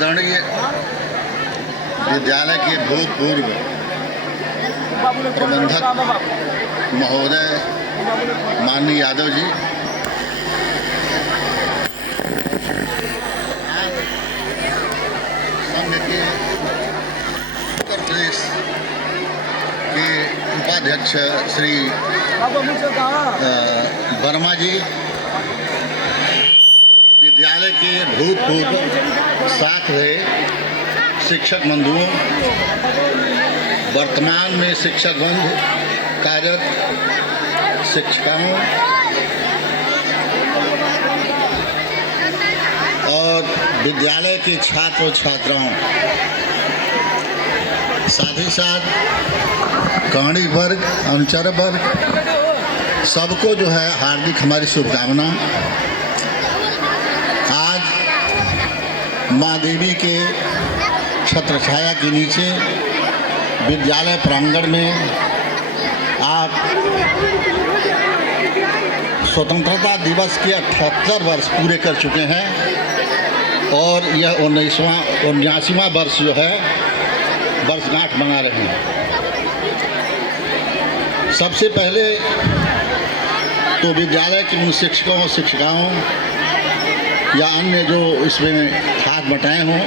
आदरणीय विद्यालय के भूतपूर्व प्रबंधक महोदय माननीय यादव जी, संघ के उत्तर प्रदेश के उपाध्यक्ष श्री वर्मा जी, विद्यालय के भूतपूर्व साथ रहे शिक्षक बंधुओं, वर्तमान में शिक्षक बंधु कार्यरत शिक्षिकाओं और विद्यालय के छात्र और छात्राओं, साथ ही साथ कहानी वर्ग, अनुचर वर्ग, सबको जो है हार्दिक हमारी शुभकामना। आज माँ देवी के छत्र छाया के नीचे विद्यालय प्रांगण में आप स्वतंत्रता दिवस के 78 वर्ष पूरे कर चुके हैं और यह 79वां वर्ष जो है वर्षगांठ मना रहे हैं। सबसे पहले तो विद्यालय के उन शिक्षकों और शिक्षिकाओं या अन्य जो इसमें हाथ बटाए हों,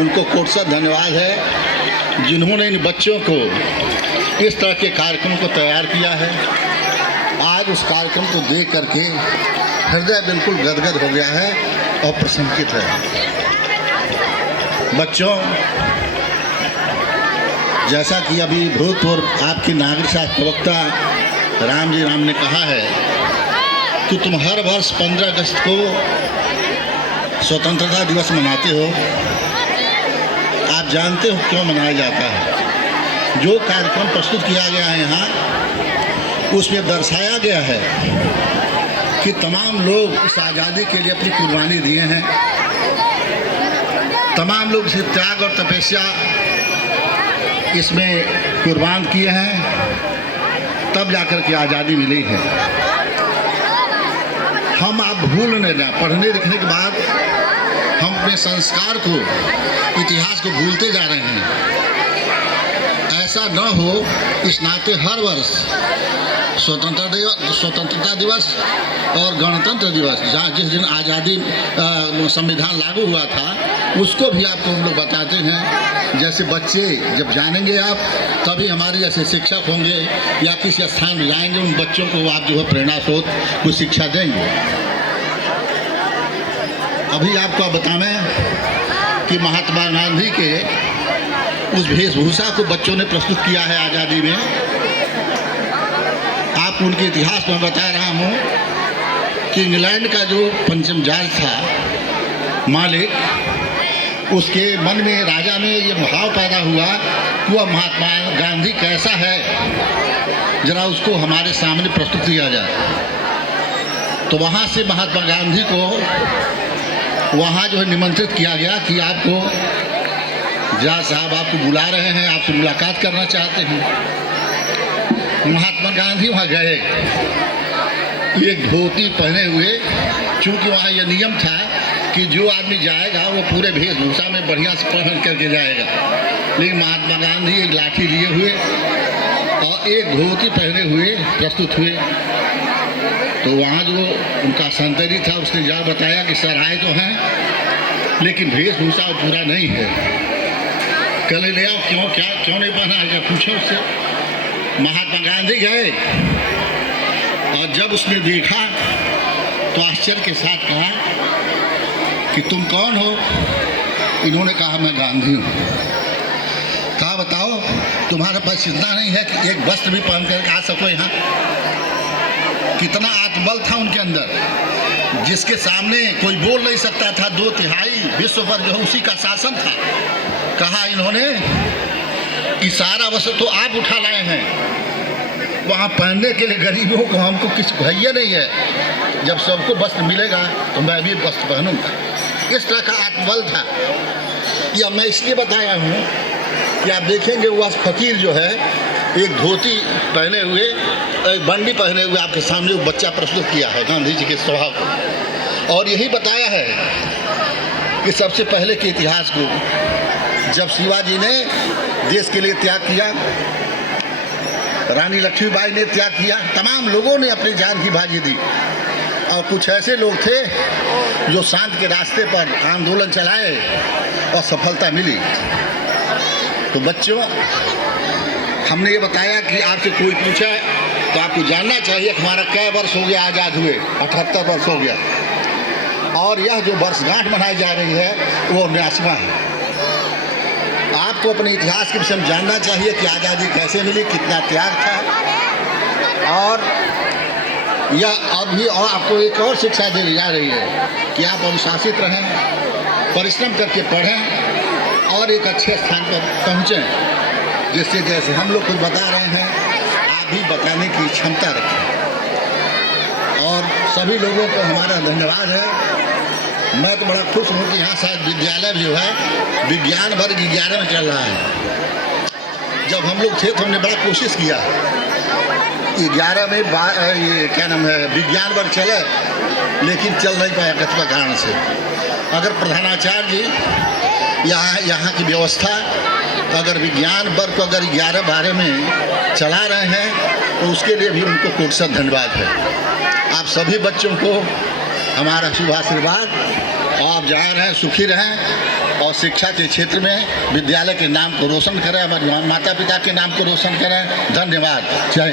उनको कोटि धन्यवाद है जिन्होंने इन बच्चों को इस तरह के कार्यक्रम को तैयार किया है। आज उस कार्यक्रम को देख करके हृदय बिल्कुल गदगद हो गया है और प्रसन्नचित है। बच्चों, जैसा कि अभी भूतपूर्व आपके नागरिक शास्त्र प्रवक्ता राम ने कहा है कि तुम हर वर्ष 15 अगस्त को स्वतंत्रता दिवस मनाते हो। आप जानते हो क्यों मनाया जाता है? जो कार्यक्रम प्रस्तुत किया गया है यहाँ, उसमें दर्शाया गया है कि तमाम लोग इस आज़ादी के लिए अपनी कुर्बानी दिए हैं, तमाम लोग इसे त्याग और तपस्या इसमें कुर्बान किए हैं, तब जाकर के आज़ादी मिली है। हम आप भूल न जाए, पढ़ने लिखने के बाद हम अपने संस्कार को, इतिहास को भूलते जा रहे हैं। ऐसा न हो, इस नाते हर वर्ष स्वतंत्रता दिवस और गणतंत्र दिवस, जहाँ जिस दिन आज़ादी संविधान लागू हुआ था, उसको भी आपको हम लोग बताते हैं। जैसे बच्चे जब जानेंगे आप, तभी हमारे जैसे शिक्षक होंगे या किसी स्थान में जाएंगे, उन बच्चों को आप जो है प्रेरणा स्रोत कुछ शिक्षा देंगे। अभी आपको बताएं कि महात्मा गांधी के उस वेशभूषा को बच्चों ने प्रस्तुत किया है आज़ादी में। आपको उनके इतिहास में बता रहा हूँ कि इंग्लैंड का जो पंचम जॉर्ज था मालिक, उसके मन में, राजा में ये भाव पैदा हुआ कि वह महात्मा गांधी कैसा है, जरा उसको हमारे सामने प्रस्तुत किया जाए। तो वहाँ से महात्मा गांधी को वहाँ जो है निमंत्रित किया गया कि आपको जज साहब आपको बुला रहे हैं, आपसे मुलाकात करना चाहते हैं। महात्मा गांधी वहाँ गए, एक धोती पहने हुए, चूँकि वहाँ यह नियम था कि जो आदमी जाएगा वो पूरे वेशभूषा में बढ़िया से पहन करके जाएगा। लेकिन महात्मा गांधी एक लाठी लिए हुए और एक धोती पहने हुए प्रस्तुत हुए। तो वहाँ जो उनका संतरी था, उसने जा बताया कि सर आए तो हैं, लेकिन वेशभूषा पूरा नहीं है। कल ले आओ, क्यों नहीं पहना है, पूछो उससे। महात्मा गांधी गए और जब उसने देखा तो आश्चर्य के साथ कहा कि तुम कौन हो? इन्होंने कहा मैं गांधी हूँ। कहा बताओ, तुम्हारे पास इतना नहीं है कि एक वस्त्र भी पहन कर आ सको यहाँ? कितना आत्मबल था उनके अंदर, जिसके सामने कोई बोल नहीं सकता था। 2/3 विश्व पर जो है उसी का शासन था। कहा इन्होंने कि सारा वस्त्र तो आप उठा लाए हैं, वहाँ पहनने के लिए गरीबों को हमको किसी को है नहीं है। जब सबको वस्त्र मिलेगा तो मैं भी वस्त्र पहनूंगा। इस तरह का आत्मबल था। यह मैं इसलिए बताया हूँ कि आप देखेंगे वह फकीर जो है एक धोती पहने हुए, एक बंडी पहने हुए आपके सामने वो बच्चा प्रस्तुत किया है गांधी जी के स्वभाव को, और यही बताया है कि सबसे पहले के इतिहास को, जब शिवाजी ने देश के लिए त्याग किया, रानी लक्ष्मीबाई ने त्याग किया, तमाम लोगों ने अपनी जान की बाजी दी। और कुछ ऐसे लोग थे जो शांति के रास्ते पर आंदोलन चलाए और सफलता मिली। तो बच्चों, हमने ये बताया कि आपसे कोई पूछा तो आपको जानना चाहिए कि हमारा कै वर्ष हो गया आज़ाद हुए। 78 वर्ष हो गया। और यह जो वर्षगांठ मनाई जा रही है वो 79वां है। आपको अपने इतिहास के विषय में जानना चाहिए कि आज़ादी कैसे मिली, कितना त्याग था। और यह अभी और आपको एक और शिक्षा दी जा रही है कि आप अनुशासित रहें, परिश्रम करके पढ़ें और एक अच्छे स्थान पर पहुँचें, जिससे जैसे हम लोग कुछ बता रहे हैं आप भी बताने की क्षमता रखें। और सभी लोगों को हमारा धन्यवाद है। मैं तो बड़ा खुश हूँ कि यहाँ शायद विद्यालय जो है विज्ञान वर्ग 11 में चल रहा है। जब हम लोग थे तो हमने बड़ा कोशिश किया 11 में ये क्या नाम है विज्ञान वर्ग चले, लेकिन चल नहीं पाया कतिपय कारण से। अगर प्रधानाचार्य जी यहाँ की व्यवस्था अगर विज्ञान वर्ग को अगर 11-12 में चला रहे हैं तो उसके लिए भी उनको कोटि धन्यवाद है। आप सभी बच्चों को हमारा शुभ आशीर्वाद। आप जहाँ रहें सुखी रहें और शिक्षा के क्षेत्र में विद्यालय के नाम को रोशन करें, हमारे माता पिता के नाम को रोशन करें। धन्यवाद। जय